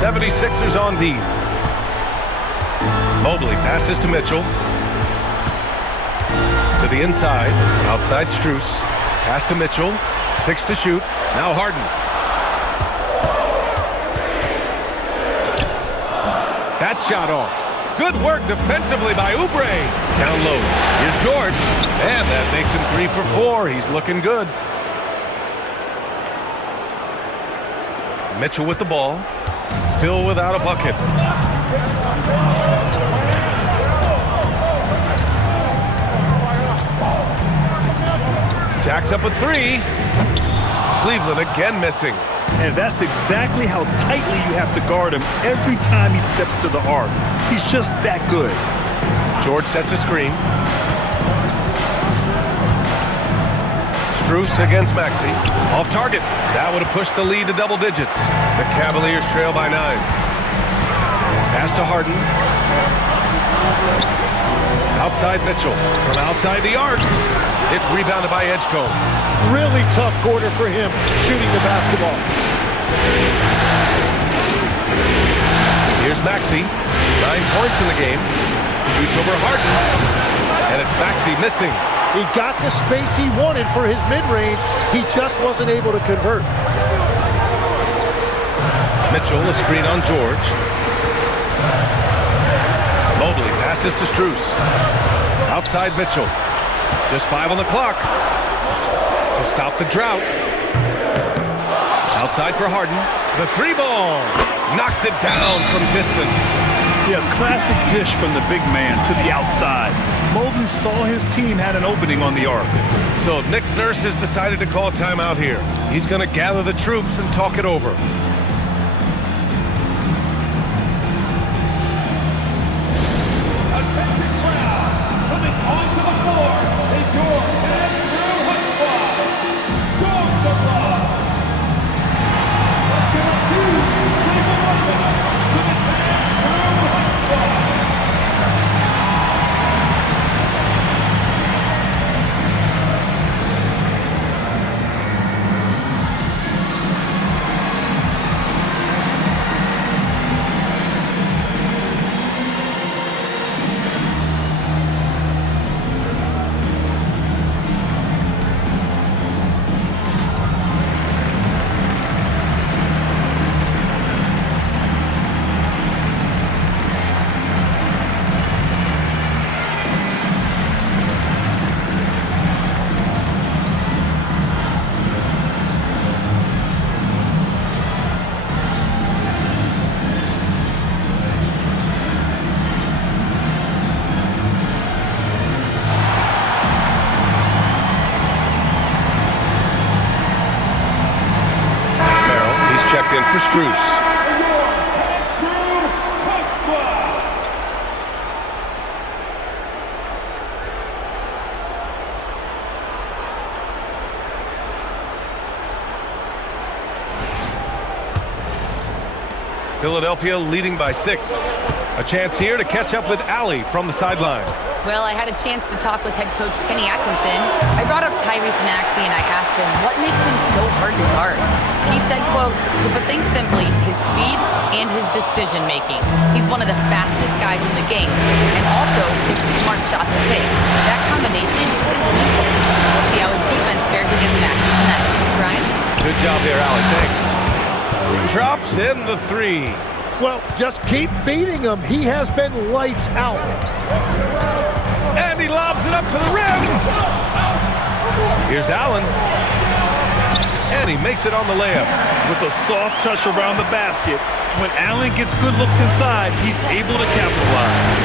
76ers on D. Mobley passes to Mitchell. To the inside. Outside Strus. Pass to Mitchell. 6 to shoot. Now Harden. That shot off. Good work defensively by Oubre. Down low. Here's George. And that makes him 3 for 4. He's looking good. Mitchell with the ball. Still without a bucket. Jacks up a 3. Cleveland again missing. And that's exactly how tightly you have to guard him every time he steps to the arc. He's just that good. George sets a screen. Strus against Maxey. Off target. That would have pushed the lead to double digits. The Cavaliers trail by 9. Pass to Harden. Outside Mitchell. From outside the arc. It's rebounded by Edgecombe. Really tough quarter for him shooting the basketball. Here's Maxey. 9 points in the game. Shoots over Harden. And it's Maxey missing. He got the space he wanted for his mid-range. He just wasn't able to convert. Mitchell, a screen on George. Mobley passes to Strus. Outside Mitchell. Just 5 on the clock. To stop the drought. Outside for Harden. The 3-ball. Knocks it down from distance. Yeah, classic dish from the big man to the outside. Mobley saw his team had an opening on the arc. So Nick Nurse has decided to call timeout here. He's going to gather the troops and talk it over. Attention crowd, coming onto the floor is your head Drew Hood Squad. Show some love. Let's give a huge Cleveland welcome to the head Drew Hood Squad. In for Strus. Philadelphia leading by 6. A chance here to catch up with Allie from the sideline. Well, I had a chance to talk with head coach Kenny Atkinson. I brought up Tyrese Maxey and I asked him what makes him so hard to guard. He said, quote, to put things simply, his speed and his decision-making. He's one of the fastest guys in the game and also picks smart shots to take. That combination is lethal. We'll see how his defense fares against Maxey tonight. Brian? Good job there, Allie. Thanks. Drops in the 3. Well, just keep feeding him. He has been lights out. And he lobs it up to the rim. Here's Allen. And he makes it on the layup. With a soft touch around the basket, when Allen gets good looks inside, he's able to capitalize.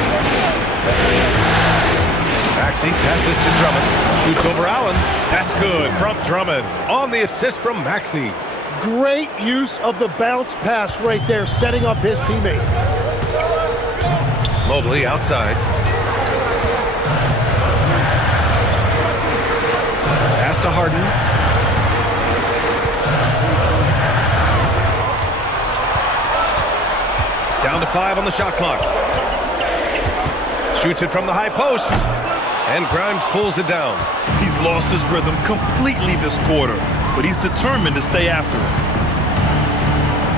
Maxey passes to Drummond. Shoots over Allen. That's good from Drummond. On the assist from Maxey. Great use of the bounce pass right there, setting up his teammate. Mobley outside. Pass to Harden. Down to 5 on the shot clock. Shoots it from the high post. And Grimes pulls it down. He's lost his rhythm completely this quarter, but he's determined to stay after it.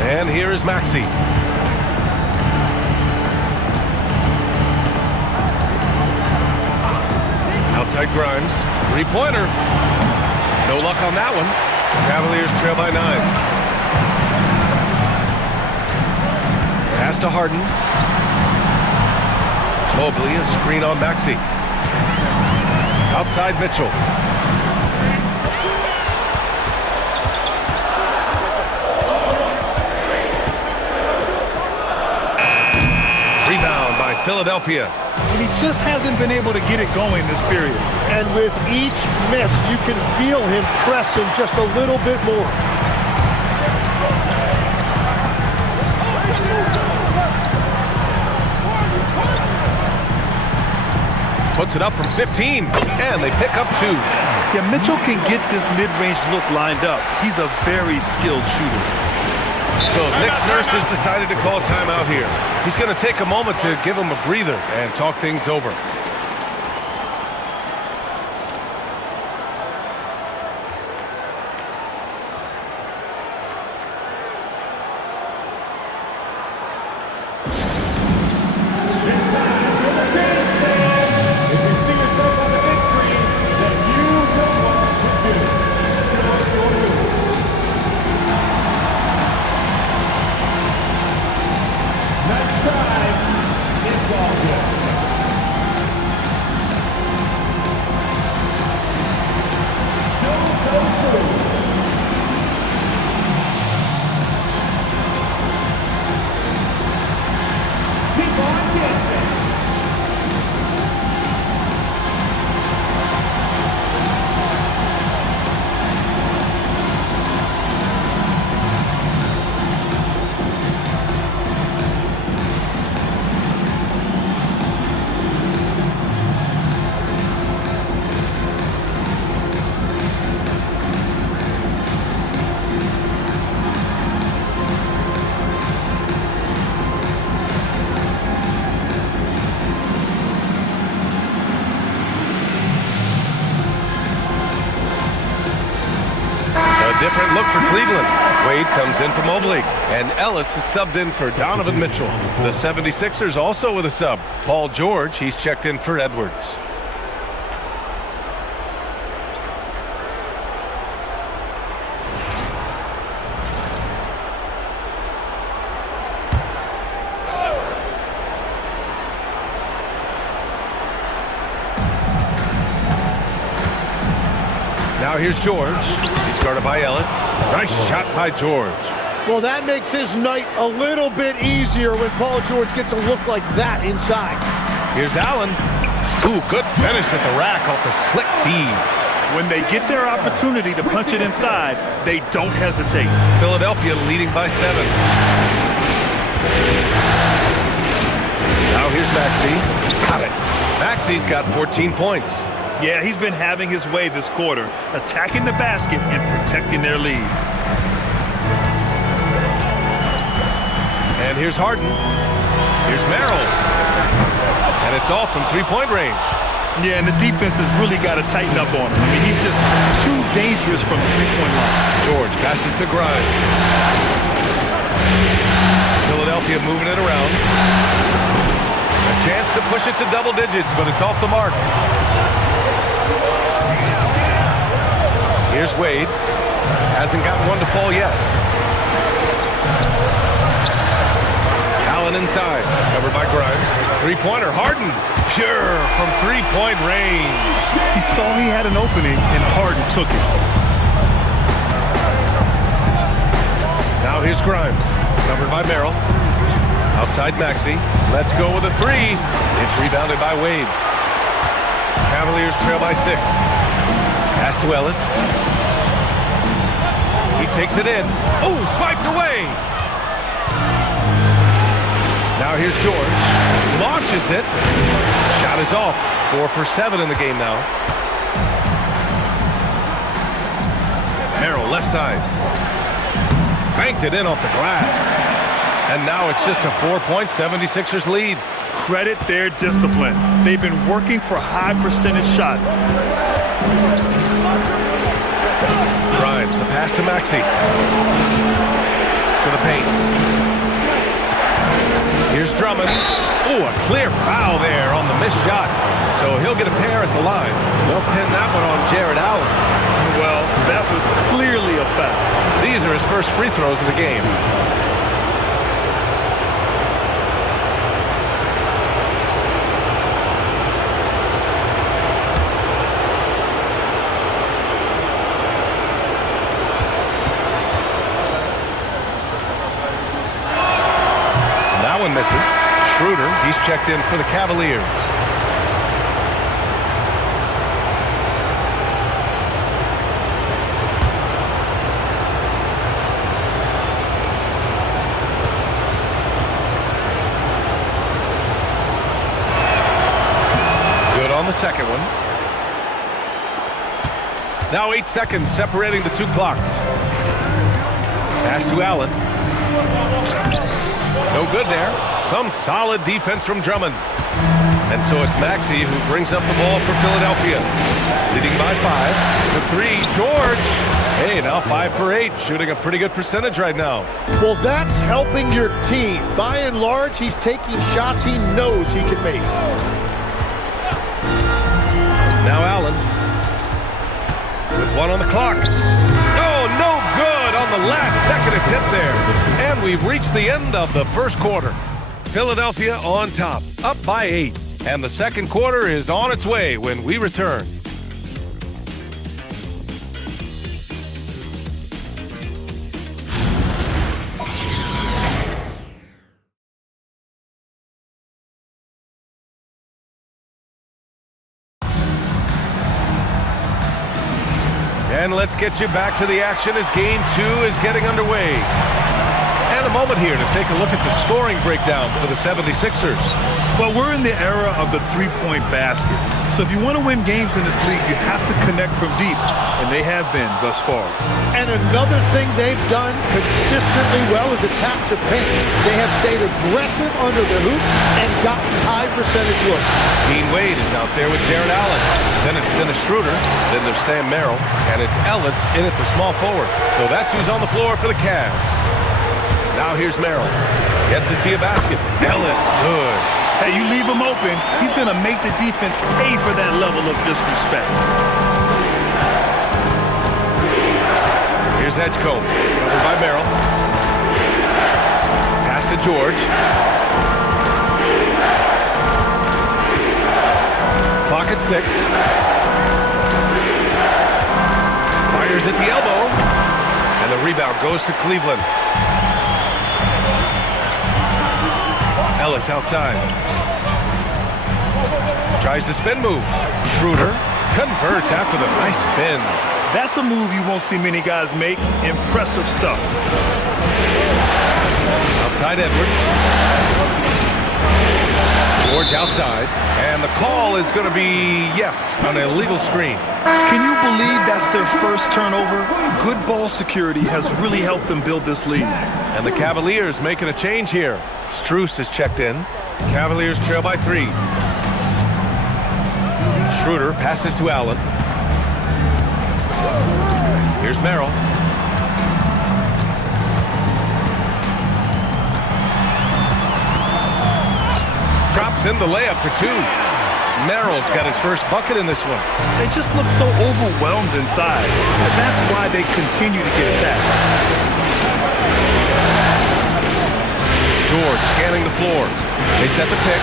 And here is Maxey. Outside Grimes. Three-pointer. No luck on that one. Cavaliers trail by 9. Pass to Harden. Mobley, a screen on Maxey. Outside Mitchell. Rebound by Philadelphia. And he just hasn't been able to get it going this period. And with each miss, you can feel him pressing just a little bit more. Puts it up from 15, and they pick up 2. Yeah, Mitchell can get this mid-range look lined up. He's a very skilled shooter. So Nick Nurse has decided to call a timeout here. He's going to take a moment to give him a breather and talk things over. Different look for Cleveland. Wade comes in for Mobley, and Ellis is subbed in for Donovan Mitchell. The 76ers also with a sub. Paul George, he's checked in for Edwards. Now here's George. He's guarded by Ellis. Nice shot by George. Well, that makes his night a little bit easier when Paul George gets a look like that inside. Here's Allen. Ooh, good finish at the rack off the slick feed. When they get their opportunity to punch it inside, they don't hesitate. Philadelphia leading by 7. Now here's Maxey. Got it. Maxey's got 14 points. Yeah, he's been having his way this quarter, attacking the basket and protecting their lead. And here's Harden. Here's Merrill. And it's all from three-point range. Yeah, and the defense has really got to tighten up on him. I mean, he's just too dangerous from the three-point line. George passes to Grimes. Philadelphia moving it around. A chance to push it to double digits, but it's off the mark. Here's Wade. Hasn't gotten one to fall yet. Allen inside. Covered by Grimes. Three-pointer. Harden. Pure from three-point range. He saw he had an opening, and Harden took it. Now here's Grimes. Covered by Merrill. Outside Maxey. Let's go with a three. It's rebounded by Wade. Cavaliers trail by 6. Pass to Ellis. He takes it in. Oh, swiped away. Now here's George. Launches it. Shot is off. 4 for 7 in the game now. Merrill, left side. Banked it in off the glass. And now it's just a 4-point 76ers lead. Credit their discipline. They've been working for high percentage shots. Grimes, the pass to Maxey. to the paint. Here's Drummond. Oh, a clear foul there on the missed shot. So he'll get a pair at the line. They'll pin that one on Jared Allen. Well, that was clearly a foul. These are his first free throws of the game. That one misses. Schroeder, he's checked in for the Cavaliers. Good on the second one. Now 8 seconds separating the two clocks. Pass to Allen. No good there. Some solid defense from Drummond. And so it's Maxey who brings up the ball for Philadelphia. Leading by 5. For 3, George. Hey, now 5 for 8. Shooting a pretty good percentage right now. Well, that's helping your team. By and large, he's taking shots he knows he can make. Now Allen. With 1 on the clock. Oh, no good on the last second attempt there. And we've reached the end of the first quarter. Philadelphia on top, up by 8. And the second quarter is on its way when we return. And let's get you back to the action as Game 2 is getting underway. And a moment here to take a look at the scoring breakdown for the 76ers. Well, we're in the era of the three-point basket. So if you want to win games in this league, you have to connect from deep, and they have been thus far. And another thing they've done consistently well is attack the paint. They have stayed aggressive under the hoop and gotten high percentage looks. Dean Wade is out there with Jared Allen. Then it's Dennis Schroeder. Then there's Sam Merrill. And it's Ellis in at the small forward. So that's who's on the floor for the Cavs. Now here's Merrill. Yet to see a basket. Ellis, good. Hey, you leave him open, he's going to make the defense pay for that level of disrespect. Here's Edgecombe, covered by Merrill. Pass to George. Clock at 6. Fires at the elbow. And the rebound goes to Cleveland. Ellis outside. Tries the spin move. Schroeder converts after the nice spin. That's a move you won't see many guys make. Impressive stuff. Outside Edwards. George outside. And the call is going to be, yes, an illegal screen. Can you believe that's their first turnover? Good ball security has really helped them build this lead. And the Cavaliers making a change here. Strus is checked in. Cavaliers trail by 3. Schroeder passes to Allen. Here's Merrill. Drops in the layup for 2. Merrill's got his first bucket in this one. They just look so overwhelmed inside. And that's why they continue to get attacked. George scanning the floor. They set the pick.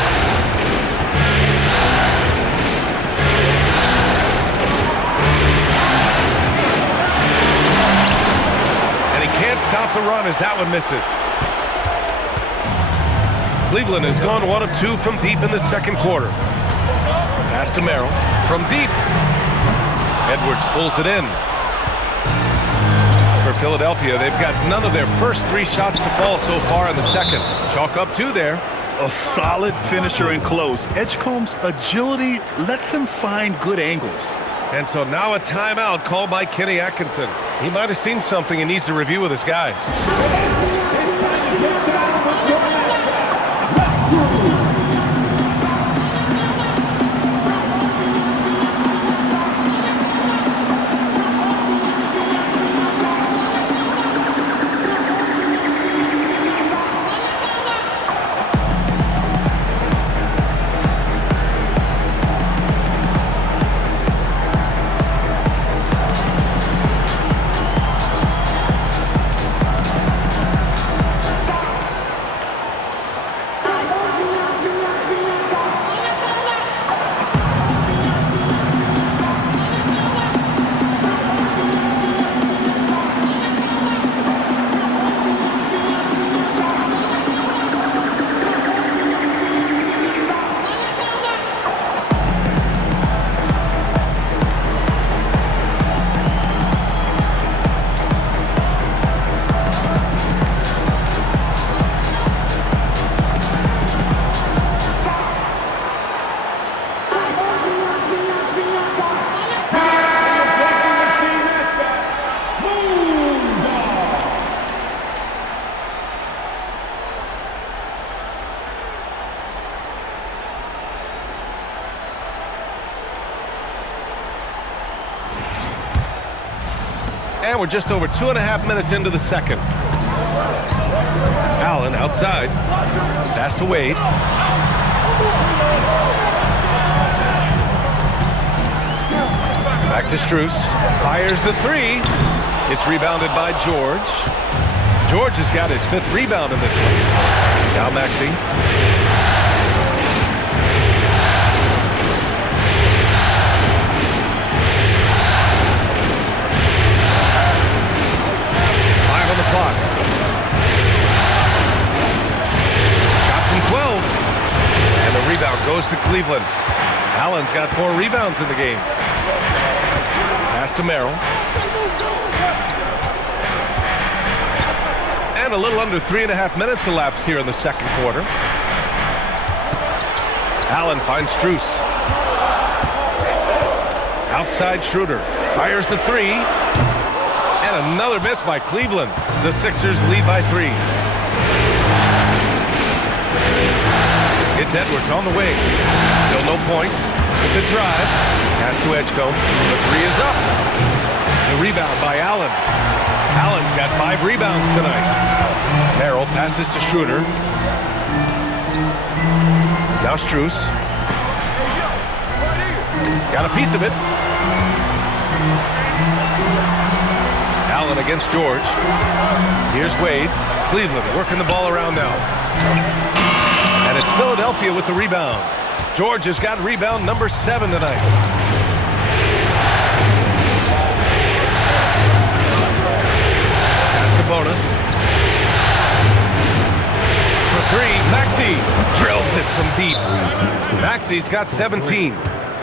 And he can't stop the run as that one misses. Cleveland has gone 1 of 2 from deep in the second quarter. Pass to Merrill. From deep. Edwards pulls it in. For Philadelphia, they've got none of their first 3 shots to fall so far in the second. Chalk up 2 there. A solid finisher in close. Edgecombe's agility lets him find good angles. And so now a timeout called by Kenny Atkinson. He might have seen something he needs to review with his guys. And we're just over 2.5 minutes into the second. Allen outside. Pass to Wade. Back to Strus. Fires the three. It's rebounded by George. George has got his 5th rebound in this one. Now Maxey. 5 on the clock. Shot from 12. And the rebound goes to Cleveland. Allen's got 4 rebounds in the game. Pass to Merrill. And a little under 3.5 minutes elapsed here in the second quarter. Allen finds Strus. Outside Schroeder. Fires the three. And another miss by Cleveland. The Sixers lead by 3. It's Edwards on the wing. Still no points. With the drive. Pass to Edgecombe. The 3 is up. The rebound by Allen. Allen's got 5 rebounds tonight. Merrill passes to Schroeder. Now Strus. Got a piece of it. Allen against George. Here's Wade. Cleveland working the ball around now. And it's Philadelphia with the rebound. George has got rebound number 7 tonight. Pass to Bona. For 3, Maxey drills it from deep. Maxey's got 17.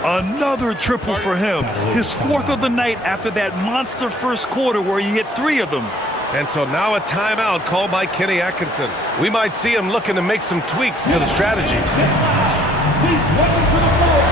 Another triple for him. His 4th of the night after that monster first quarter where he hit 3 of them. And so now a timeout called by Kenny Atkinson. We might see him looking to make some tweaks to the strategy. He's walking to the floor.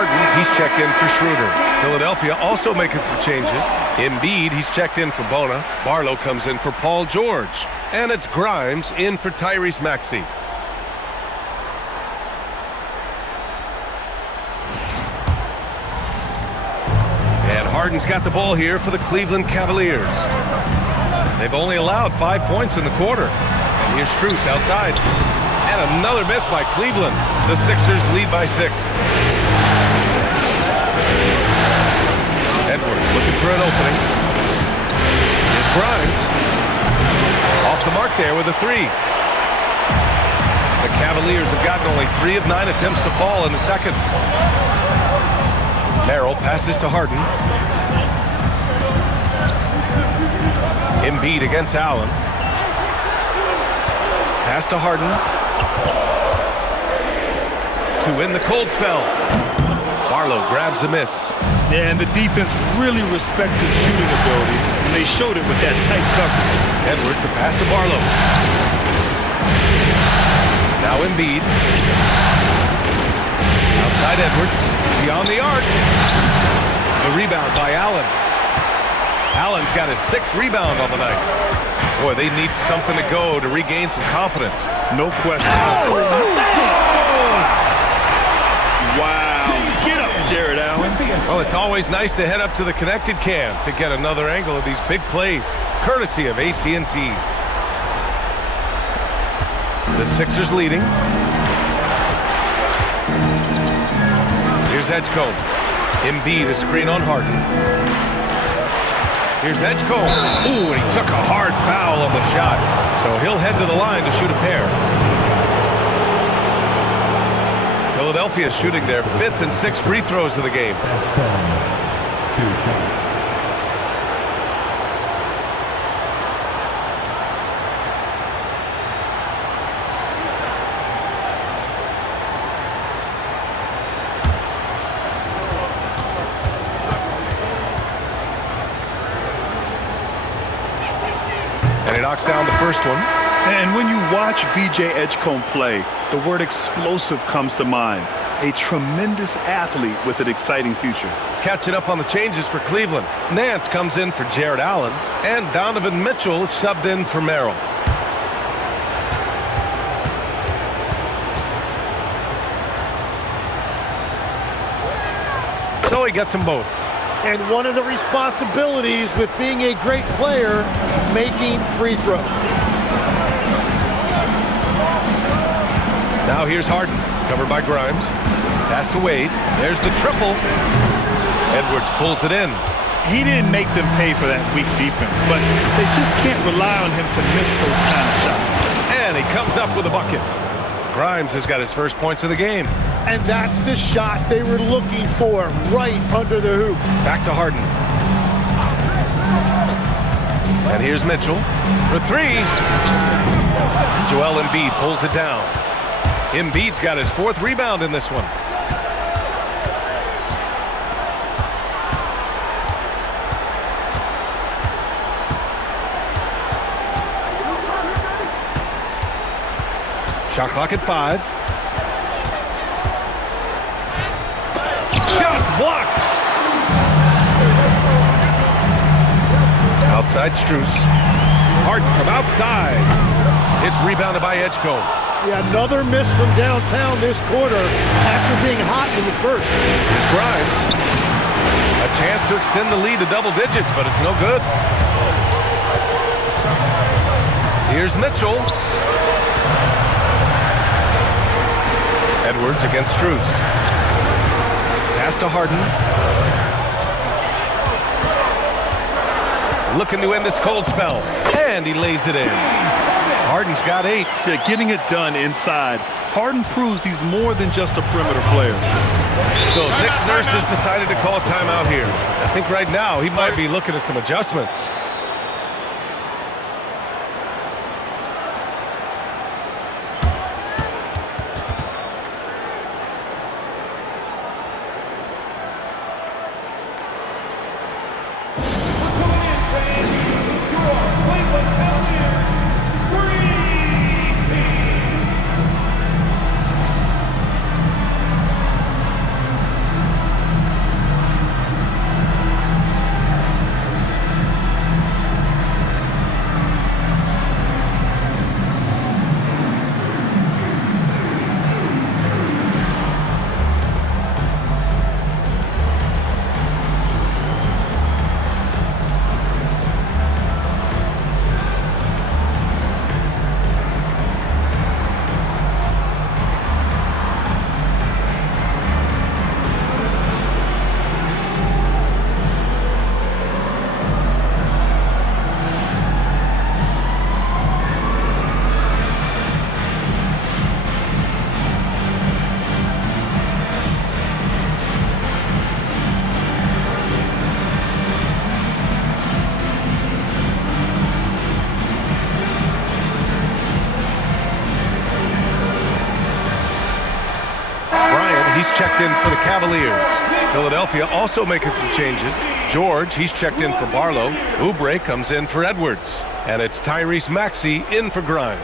George. He's checked in for Schroeder. Philadelphia also making some changes. Embiid, he's checked in for Bona. Barlow comes in for Paul George. And it's Grimes in for Tyrese Maxey. And Harden's got the ball here for the Cleveland Cavaliers. They've only allowed 5 points in the quarter. And here's Strus outside. And another miss by Cleveland. The Sixers lead by 6. Edwards looking for an opening. Here's Grimes. Off the mark there with a 3. The Cavaliers have gotten only 3 of 9 attempts to fall in the second. Merrill passes to Harden. Embiid against Allen. Pass to Harden. To win the cold spell. Barlow grabs the miss. Yeah, and the defense really respects his shooting ability, and they showed it with that tight coverage. Edwards, the pass to Barlow. Now Embiid. Outside Edwards. Beyond the arc. The rebound by Allen. Allen's got his 6th rebound on the night. Boy, they need something to go to regain some confidence. No question. Wow. Get up, Jared Allen. Well, it's always nice to head up to the connected cam to get another angle of these big plays, courtesy of AT&T. The Sixers leading. Edgecombe. Embiid a screen on Harden. Here's Edgecombe. Ooh, and he took a hard foul on the shot. So he'll head to the line to shoot a pair. Philadelphia shooting their 5th and 6th free throws of the game. Two shots. And he knocks down the first one. And when you watch VJ Edgecombe play, the word explosive comes to mind. A tremendous athlete with an exciting future. Catching up on the changes for Cleveland. Nance comes in for Jared Allen, and Donovan Mitchell is subbed in for Merrill. So he gets them both. And one of the responsibilities with being a great player is making free throws. Now here's Harden, covered by Grimes. Pass to Wade. There's the triple. Edwards pulls it in. He didn't make them pay for that weak defense, but they just can't rely on him to miss those kind of shots. And he comes up with a bucket. Grimes has got his first points of the game. And that's the shot they were looking for, right under the hoop. Back to Harden. And here's Mitchell for three. Joel Embiid pulls it down. Embiid's got his 4th rebound in this one. Shot clock at 5. Shot blocked. Outside Strus. Harden from outside. It's rebounded by Edgecombe. Yeah, another miss from downtown this quarter after being hot in the first. Here's Grimes. A chance to extend the lead to double digits, but it's no good. Here's Mitchell. Edwards against Strus. Pass to Harden. Looking to end this cold spell. And he lays it in. Harden's got 8. Yeah, getting it done inside. Harden proves he's more than just a perimeter player. So Nick Nurse has decided to call timeout here. I think right now he might be looking at some adjustments. Checked in for the Cavaliers. Philadelphia also making some changes. George, he's checked in for Barlow. Oubre comes in for Edwards. And it's Tyrese Maxey in for Grimes.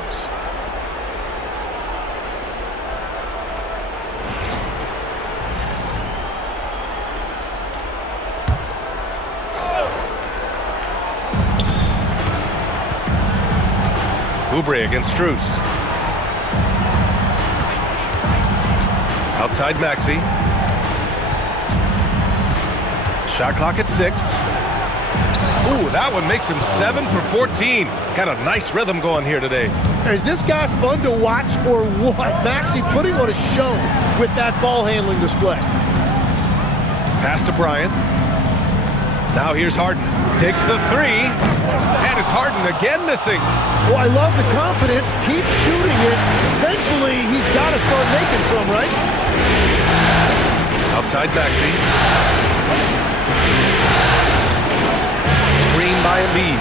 Oubre against Strus. Outside Maxey. Shot clock at 6. Ooh, that one makes him 7 for 14. Got a nice rhythm going here today. Is this guy fun to watch or what? Maxey putting on a show with that ball handling display. Pass to Bryant. Now here's Harden. Takes the three. And it's Harden again missing. Well, I love the confidence. Keep shooting it. Eventually, he's got to start making some, right? Outside Maxey. Screen by Embiid.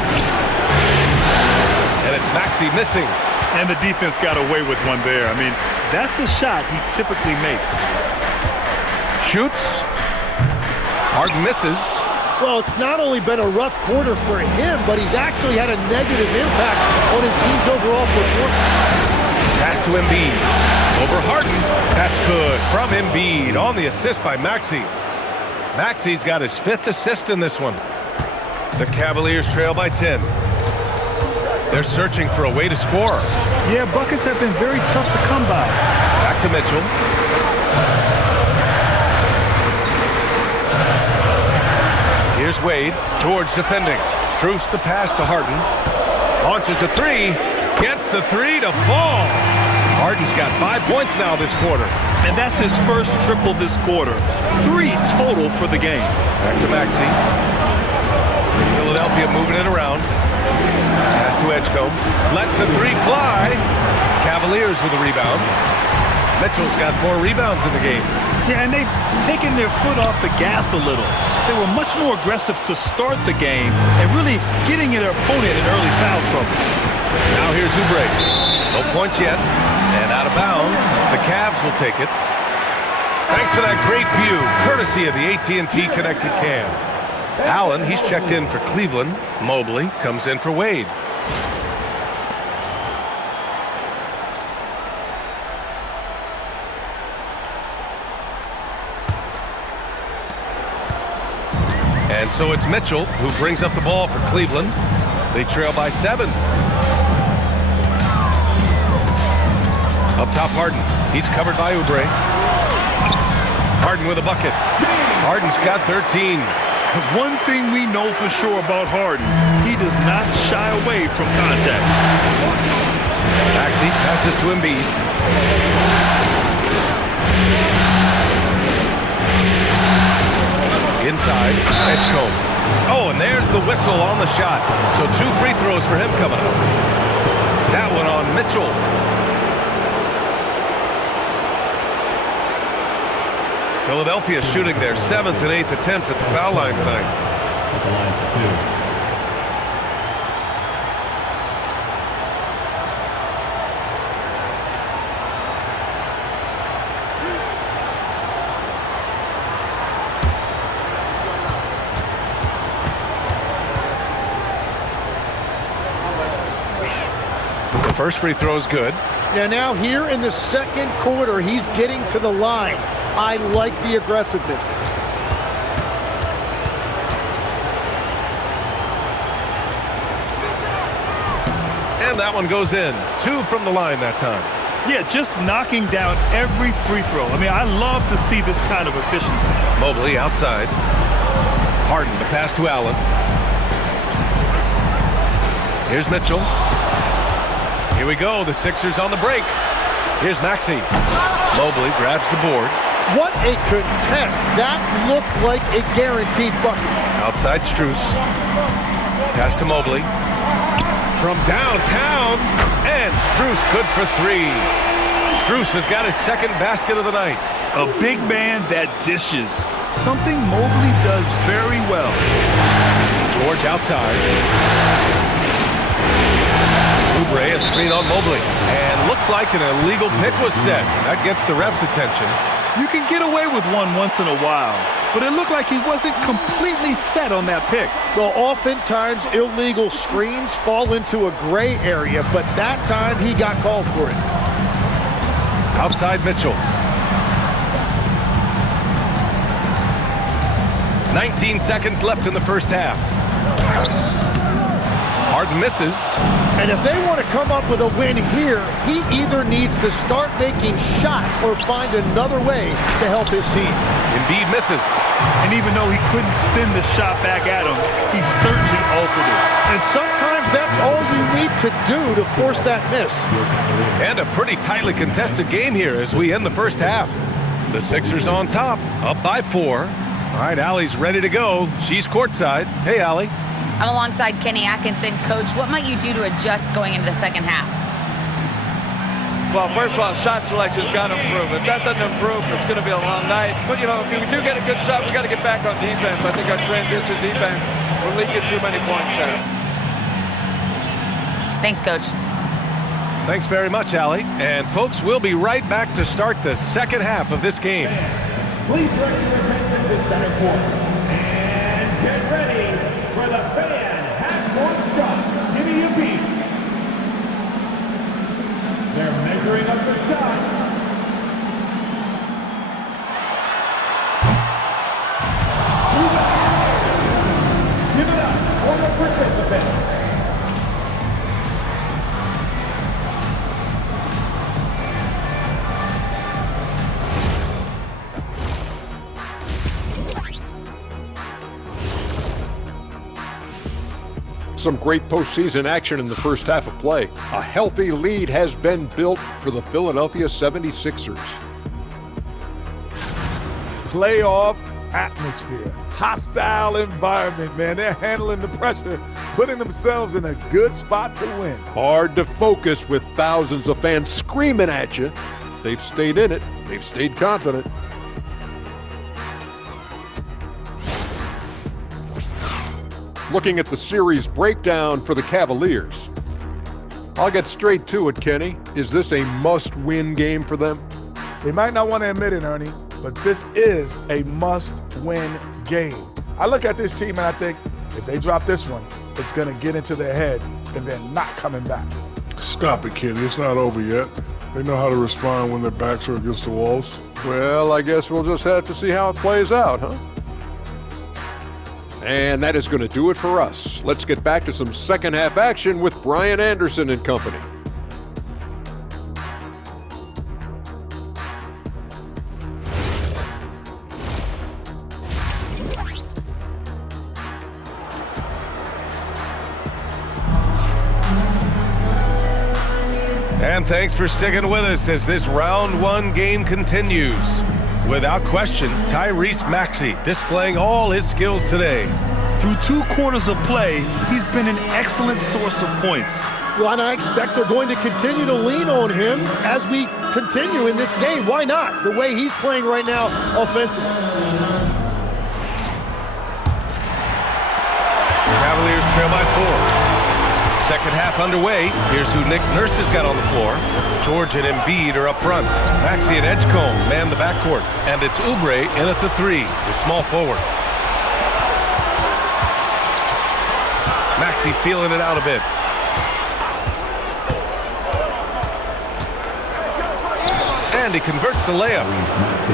And it's Maxey missing. And the defense got away with one there. I mean, that's a shot he typically makes. Shoots. Harden misses. Well, it's not only been a rough quarter for him, but he's actually had a negative impact on his team's overall performance. Pass to Embiid. Over Harden. That's good from Embiid on the assist by Maxey. Maxey's got his 5th assist in this one. The Cavaliers trail by 10. They're searching for a way to score. Yeah, buckets have been very tough to come by. Back to Mitchell. Here's Wade. George defending. Strus the pass to Harden. Launches a three. Gets the three to fall. Harden's got 5 points now this quarter. And that's his first triple this quarter. 3 total for the game. Back to Maxey. Philadelphia moving it around. Pass to Edgecombe. Lets the three fly. Cavaliers with a rebound. Mitchell's got 4 rebounds in the game. Yeah, and they've taken their foot off the gas a little. They were much more aggressive to start the game and really getting their opponent in early foul trouble. Now here's Oubre. No points yet. And out of bounds. The Cavs will take it. Thanks for that great view, courtesy of the AT&T Connected Cam. Allen, he's checked in for Cleveland. Mobley comes in for Wade. And so it's Mitchell who brings up the ball for Cleveland. They trail by 7. Up top, Harden. He's covered by Oubre. Harden with a bucket. Harden's got 13. One thing we know for sure about Harden, he does not shy away from contact. Maxey passes to Embiid. Inside, Edgecombe. Oh, and there's the whistle on the shot. So 2 free throws for him coming up. That one on Mitchell. Philadelphia shooting their 7th and 8th attempts at the foul line tonight. At the line for 2. The first free throw is good. Yeah, now here in the second quarter, he's getting to the line. I like the aggressiveness. And that one goes in. 2 from the line that time. Yeah, just knocking down every free throw. I mean, I love to see this kind of efficiency. Mobley outside. Harden, the pass to Allen. Here's Mitchell. Here we go, the Sixers on the break. Here's Maxey. Mobley grabs the board. What a contest. That looked like a guaranteed bucket. Outside Strus. Pass to Mobley. From downtown. And Strus good for 3. Strus has got his 2nd basket of the night. A big man that dishes. Something Mobley does very well. George outside. Oubre, a screen on Mobley. And looks like an illegal pick was set. That gets the ref's attention. You can get away with one once in a while, but it looked like he wasn't completely set on that pick. Well, oftentimes illegal screens fall into a gray area, but that time he got called for it. Outside Mitchell. 19 seconds left in the first half. Harden misses. And if they want to come up with a win here, he either needs to start making shots or find another way to help his team. Embiid misses. And even though he couldn't send the shot back at him, he certainly altered it. And sometimes that's all you need to do to force that miss. And a pretty tightly contested game here as we end the first half. The Sixers on top, up by 4. All right, Allie's ready to go. She's courtside. Hey, Allie. I'm alongside Kenny Atkinson. Coach, what might you do to adjust going into the second half? Well, first of all, shot selection's got to improve. If that doesn't improve, it's going to be a long night. But, you know, if we do get a good shot, we got to get back on defense. I think our transition defense, we're leaking too many points there. Thanks, Coach. Thanks very much, Allie. And, folks, we'll be right back to start the second half of this game. Please direct your attention to center court. And get ready for the fan half-court shot. Give me a beat. They're measuring up the shot. Give it up for the participant. Some great postseason action in the first half of play. A healthy lead has been built for the Philadelphia 76ers. Playoff atmosphere, hostile environment, man. They're handling the pressure, putting themselves in a good spot to win. Hard to focus with thousands of fans screaming at you. They've stayed in it. They've stayed confident. Looking at the series breakdown for the Cavaliers. I'll get straight to it, Kenny. Is this a must-win game for them? They might not want to admit it, Ernie, but this is a must-win game. I look at this team and I think if they drop this one, it's going to get into their heads and they're not coming back. Stop it, Kenny. It's not over yet. They know how to respond when their backs are against the walls. Well, I guess we'll just have to see how it plays out, huh? And that is going to do it for us. Let's get back to some second half action with Brian Anderson and company. And thanks for sticking with us as this round one game continues. Without question, Tyrese Maxey displaying all his skills today. Through 2 quarters of play, he's been an excellent source of points. Well, and I expect they're going to continue to lean on him as we continue in this game. Why not? The way he's playing right now offensively. Cavaliers trail by 4. Second half underway. Here's who Nick Nurse has got on the floor. George and Embiid are up front. Maxey and Edgecombe man the backcourt. And it's Oubre in at the 3, the small forward. Maxey feeling it out a bit. And he converts the layup.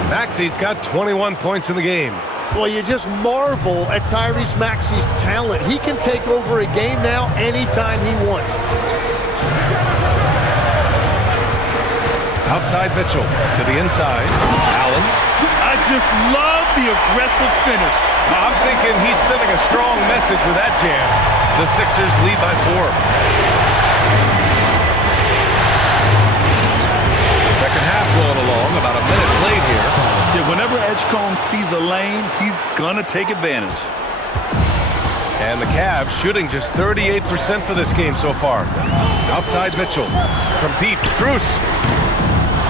Maxey's got 21 points in the game. Well, you just marvel at Tyrese Maxey's talent. He can take over a game now anytime he wants. Outside Mitchell to the inside. Allen. I just love the aggressive finish. I'm thinking he's sending a strong message with that jam. The Sixers lead by 4. Second half rolling along, about a minute played here. Yeah, whenever Edgecombe sees a lane, he's gonna take advantage. And the Cavs shooting just 38% for this game so far. Outside Mitchell. From deep, Strus.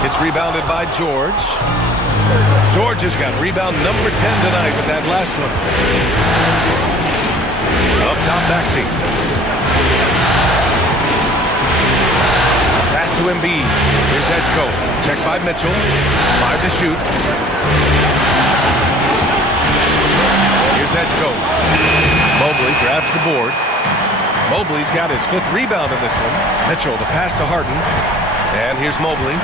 It's rebounded by George. George has got rebound number 10 tonight with that last one. Up top, Maxey. Pass to Embiid. Here's Edgecombe. Checked by Mitchell. 5 to shoot. Here's Edgecombe. Mobley grabs the board. Mobley's got his 5th rebound in this one. Mitchell, the pass to Harden. And here's Mobley.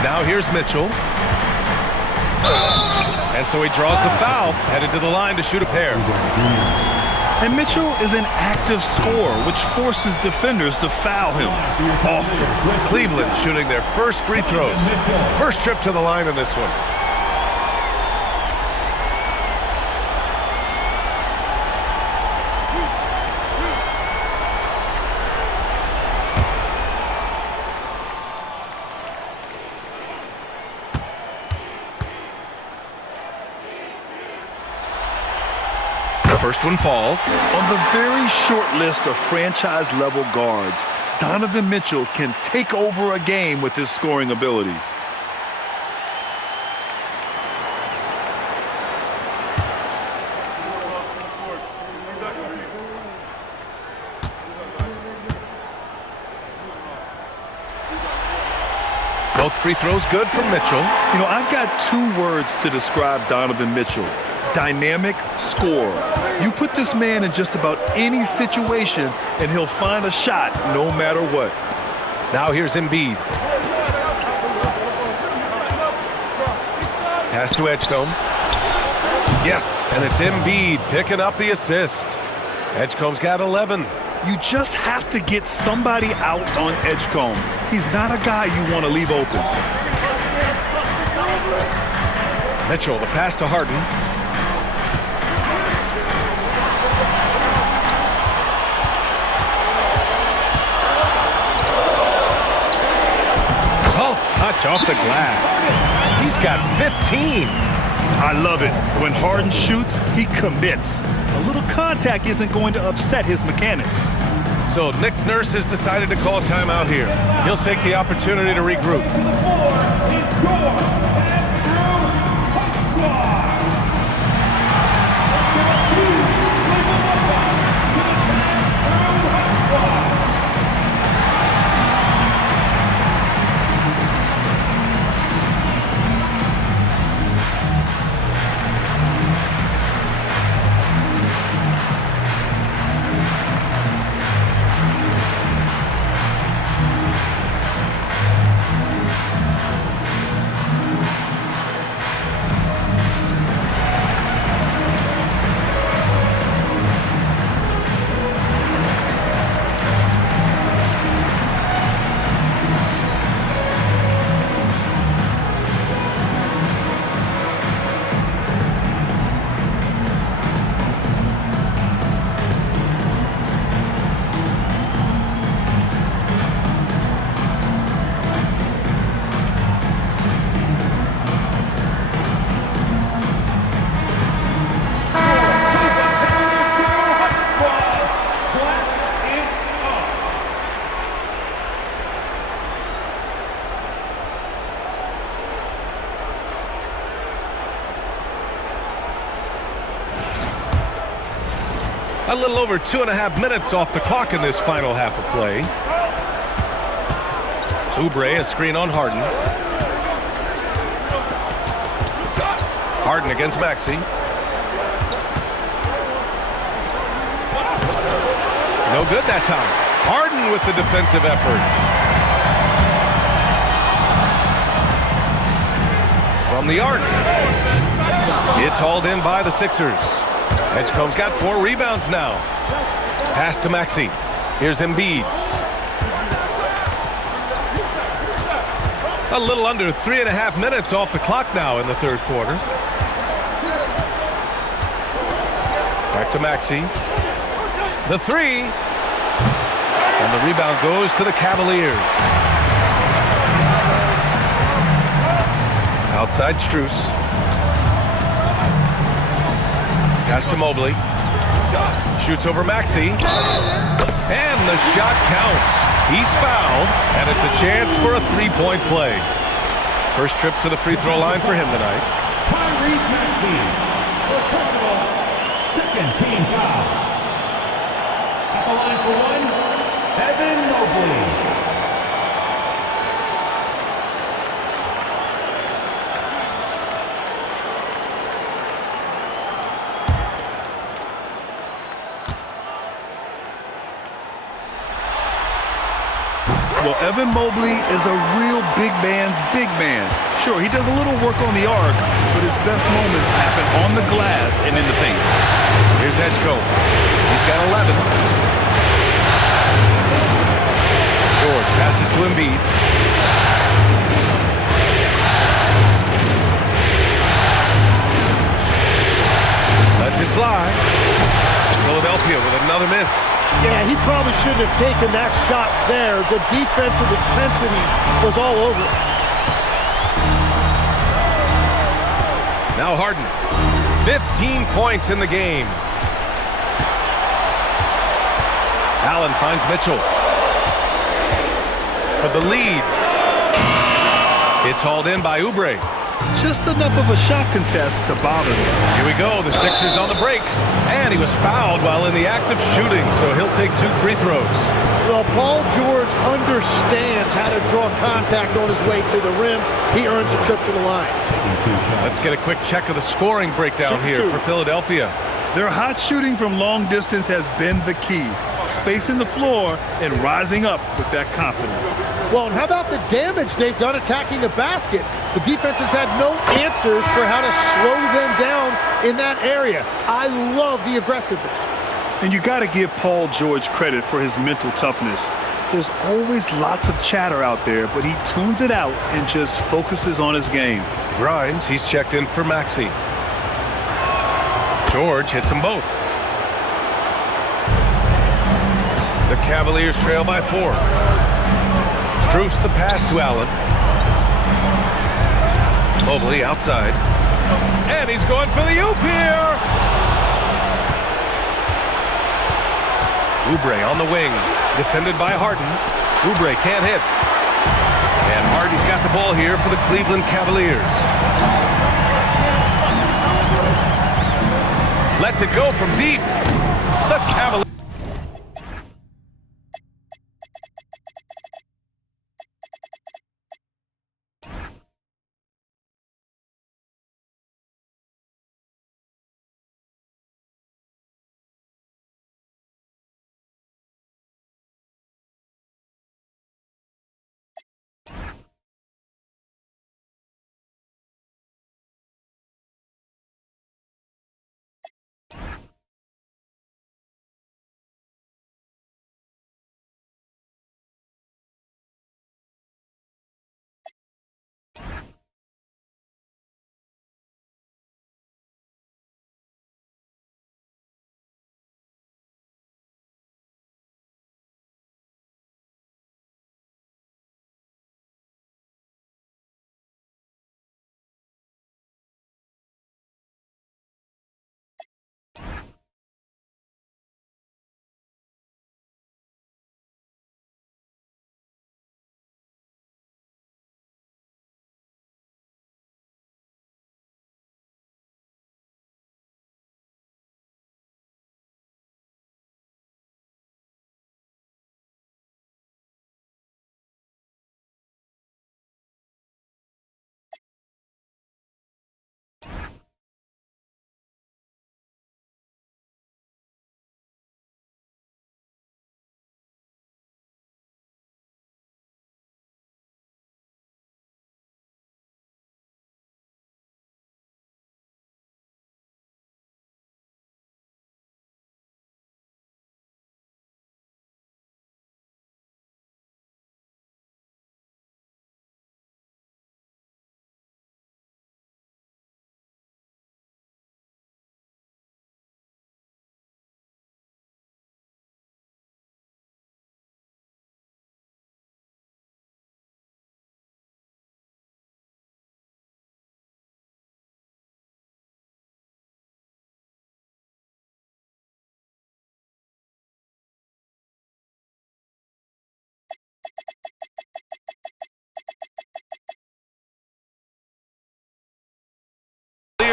Now here's Mitchell. And so he draws the foul, headed to the line to shoot a pair. And Mitchell is an active scorer, which forces defenders to foul him often. Cleveland shooting their first free throws. First trip to the line in this one. First one falls. On the very short list of franchise-level guards, Donovan Mitchell can take over a game with his scoring ability. Both free throws good from Mitchell. You know, I've got 2 words to describe Donovan Mitchell. Dynamic scorer. You put this man in just about any situation, and he'll find a shot no matter what. Now here's Embiid. Pass to Edgecombe. Yes, and it's Embiid picking up the assist. Edgecombe's got 11. You just have to get somebody out on Edgecombe. He's not a guy you want to leave open. Mitchell, the pass to Harden. Soft touch off the glass. He's got 15. I love it. When Harden shoots, he commits. A little contact isn't going to upset his mechanics. So Nick Nurse has decided to call timeout here. He'll take the opportunity to regroup. A little over 2.5 minutes off the clock in this final half of play. Oubre, a screen on Harden. Harden against Maxey. No good that time. Harden with the defensive effort. From the arc. It's hauled in by the Sixers. Edgecombe's got 4 rebounds now. Pass to Maxey. Here's Embiid. A little under 3.5 minutes off the clock now in the third quarter. Back to Maxey. The 3. And the rebound goes to the Cavaliers. Outside Strus. Pass to Mobley. Shoots over Maxey. And the shot counts. He's fouled, and it's a chance for a 3-point play. First trip to the free throw line for him tonight. Tyrese Maxey, for personal second team foul. At the line for 1, Evan Mobley. Well, Evan Mobley is a real big man's big man. Sure, he does a little work on the arc, but his best moments happen on the glass and in the paint. Here's Edgecombe. He's got 11. George passes to Embiid. Lets it fly. Philadelphia with another miss. Yeah, he probably shouldn't have taken that shot there. The defensive intensity was all over it. Now Harden, 15 points in the game. Allen finds Mitchell. For the lead. It's hauled in by Oubre. Just enough of a shot contest to bother them. Here we go. The Sixers on the break. And he was fouled while in the act of shooting, so he'll take 2 free throws. Well, Paul George understands how to draw contact on his way to the rim. He earns a trip to the line. Let's get a quick check of the scoring breakdown here for Philadelphia. Their hot shooting from long distance has been the key. Spacing the floor and rising up with that confidence. Well, and how about the damage they've done attacking the basket? The defense has had no answers for how to slow them down in that area. I love the aggressiveness. And you got to give Paul George credit for his mental toughness. There's always lots of chatter out there, but he tunes it out and just focuses on his game. Grimes, he's checked in for Maxey. George hits them both. The Cavaliers trail by 4. Strus the pass to Allen. Mobley outside. And he's going for the oop here. Oubre on the wing. Defended by Harden. Oubre can't hit. And Harden's got the ball here for the Cleveland Cavaliers. Lets it go from deep. The Cavaliers.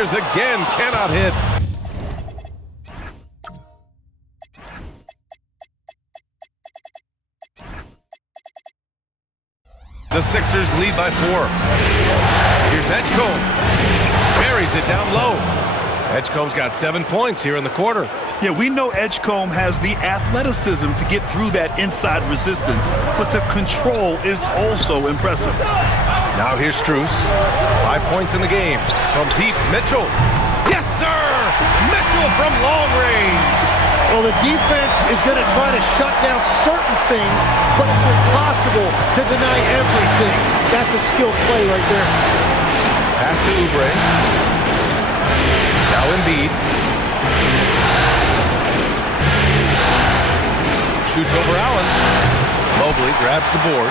Again cannot hit. The Sixers lead by 4. Here's Edgecombe. Buries it down low. Edgecombe's got 7 points here in the quarter. Yeah, we know Edgecombe has the athleticism to get through that inside resistance, but the control is also impressive. Now here's Strus. 5 points in the game. From deep, Mitchell. Yes, sir! Mitchell from long range. Well, the defense is going to try to shut down certain things, but it's impossible to deny everything. That's a skilled play right there. Pass to Oubre. Now Embiid. Shoots over Allen. Mobley grabs the board.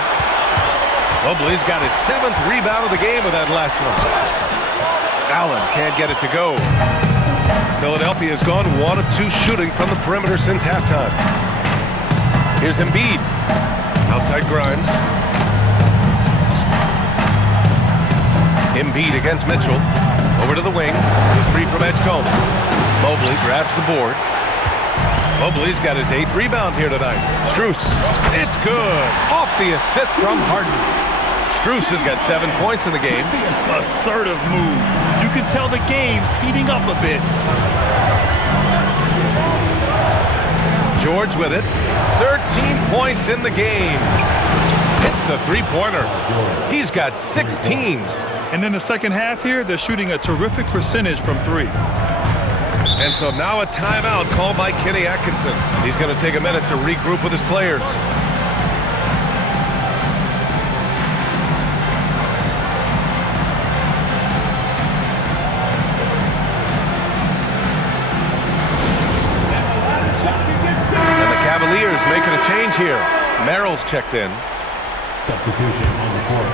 Mobley's got his 7th rebound of the game with that last one. Allen can't get it to go. Philadelphia has gone 1 of 2 shooting from the perimeter since halftime. Here's Embiid. Outside Grimes. Embiid against Mitchell. Over to the wing. The three from Edgecombe. Mobley grabs the board. Mobley's got his 8th rebound here tonight. Strus. It's good. Off the assist from Harden. Strus has got 7 points in the game. Assertive move. You can tell the game's heating up a bit. George with it. 13 points in the game. Hits a three-pointer. He's got 16. And in the second half here, they're shooting a terrific percentage from 3. And so now a timeout called by Kenny Atkinson. He's going to take a minute to regroup with his players. And the Cavaliers making a change here. Merrill's checked in. Substitution on the court.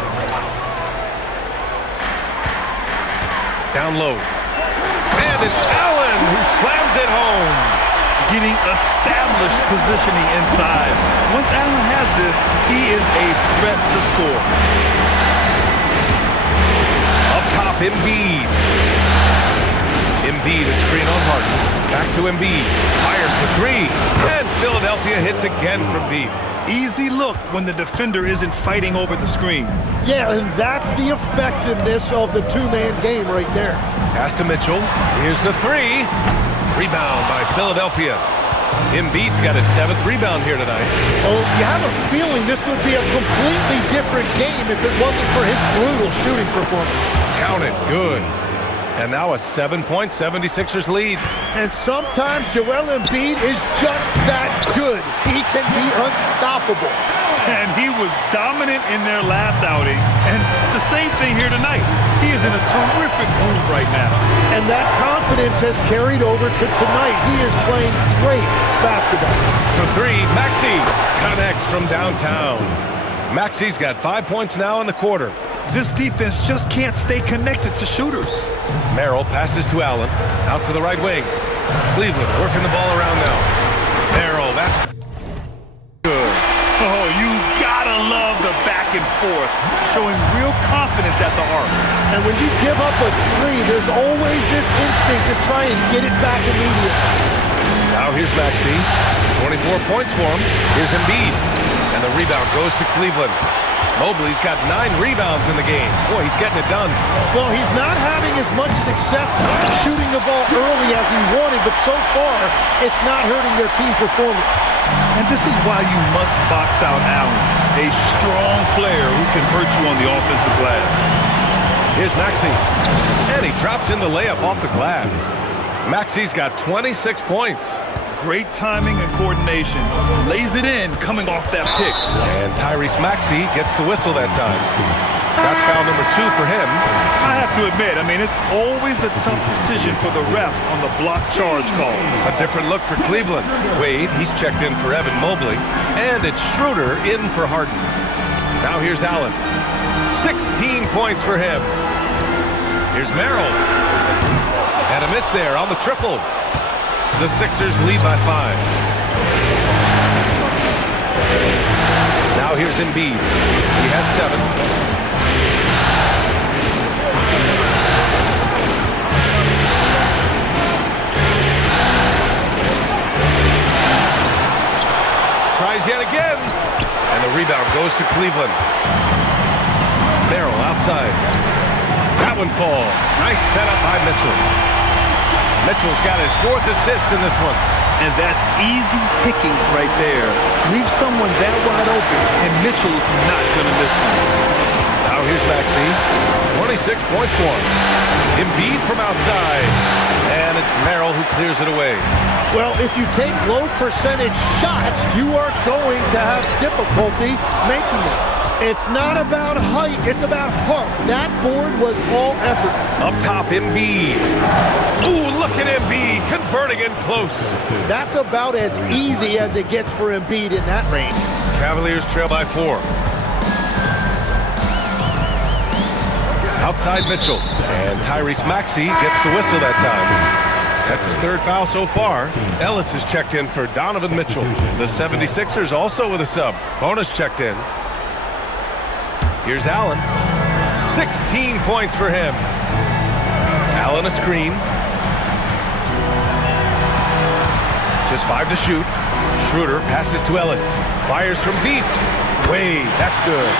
Down low. And it's Allen who slams it home. Getting established positioning inside. Once Allen has this, he is a threat to score. Up top, Embiid. Embiid, a screen on Harden. Back to Embiid. Fires the three. And Philadelphia hits again from deep. Easy look when the defender isn't fighting over the screen. Yeah, and that's the effectiveness of the two-man game right there. Pass to Mitchell. Here's the three. Rebound by Philadelphia. Embiid's got his 7th rebound here tonight. Oh, you have a feeling this would be a completely different game if it wasn't for his brutal shooting performance. Count it. Good. And now a 7-point 76ers lead. And sometimes Joel Embiid is just that good. He can be unstoppable. And he was dominant in their last outing. And the same thing here tonight. He is in a terrific groove right now. And that confidence has carried over to tonight. He is playing great basketball. For three, Maxey connects from downtown. Maxey's got 5 points now in the quarter. This defense just can't stay connected to shooters. Merrill passes to Allen. Out to the right wing. Cleveland working the ball around now. Merrill, that's good. Oh, you gotta love the back and forth, showing real confidence at the arc. And when you give up a three, there's always this instinct to try and get it back immediately. Now here's Maxey. 24 points for him. Here's Embiid. And the rebound goes to Cleveland. Mobley's got 9 rebounds in the game. Boy, he's getting it done. Well, he's not having as much success shooting the ball early as he wanted, but so far, it's not hurting their team performance. And this is why you must box out Allen, a strong player who can hurt you on the offensive glass. Here's Maxey. And he drops in the layup off the glass. Maxey's got 26 points. Great timing and coordination. Lays it in coming off that pick. And Tyrese Maxey gets the whistle that time. That's foul number 2 for him. I have to admit, it's always a tough decision for the ref on the block charge call. A different look for Cleveland. Wade, he's checked in for Evan Mobley. And it's Schroeder in for Harden. Now here's Allen. 16 points for him. Here's Merrill. And a miss there on the triple. The Sixers lead by 5. Now here's Embiid. He has 7. Tries yet again. And the rebound goes to Cleveland. Merrill outside. That one falls. Nice setup by Mitchell. Mitchell's got his 4th assist in this one. And that's easy pickings right there. Leave someone that wide open, and Mitchell is not going to miss them. Now here's Maxey. 26 points for him. Embiid from outside. And it's Merrill who clears it away. Well, if you take low percentage shots, you are going to have difficulty making them. It's not about height, it's about heart. That board was all effort. Up top, Embiid. Ooh, look at Embiid converting in close. That's about as easy as it gets for Embiid in that range. Cavaliers trail by 4. Outside Mitchell. And Tyrese Maxey gets the whistle that time. That's his third foul so far. Ellis is checked in for Donovan Mitchell. The 76ers also with a sub. Bonus checked in. Here's Allen. 16 points for him. Allen a screen. Just 5 to shoot. Schroeder passes to Ellis. Fires from deep. Wade, that's good.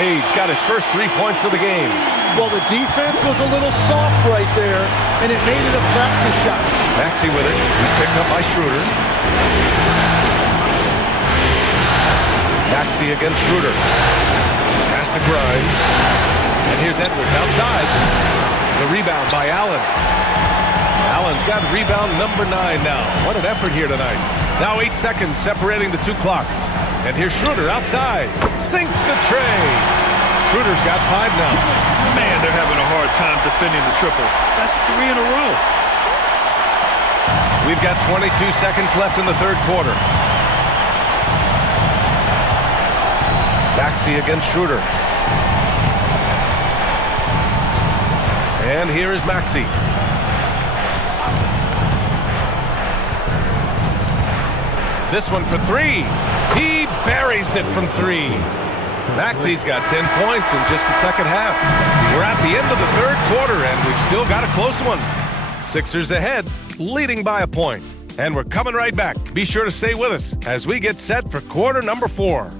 Wade's got his first 3 points of the game. Well, the defense was a little soft right there, and it made it a practice shot. Maxey with it. He's picked up by Schroeder. Maxey against Schroeder. Pass to Grimes. And here's Edwards outside. The rebound by Allen. Allen's got rebound number 9 now. What an effort here tonight. Now 8 seconds separating the two clocks. And here's Schroeder outside. Sinks the tray. Schroeder's got 5 now. Man, they're having a hard time defending the triple. That's 3 in a row. We've got 22 seconds left in the third quarter. Maxey against Schroeder. And here is Maxey. This one for 3. He buries it from 3. Maxey's got 10 points in just the second half. We're at the end of the third quarter, and we've still got a close one. Sixers ahead, leading by a point. And we're coming right back. Be sure to stay with us as we get set for quarter number 4.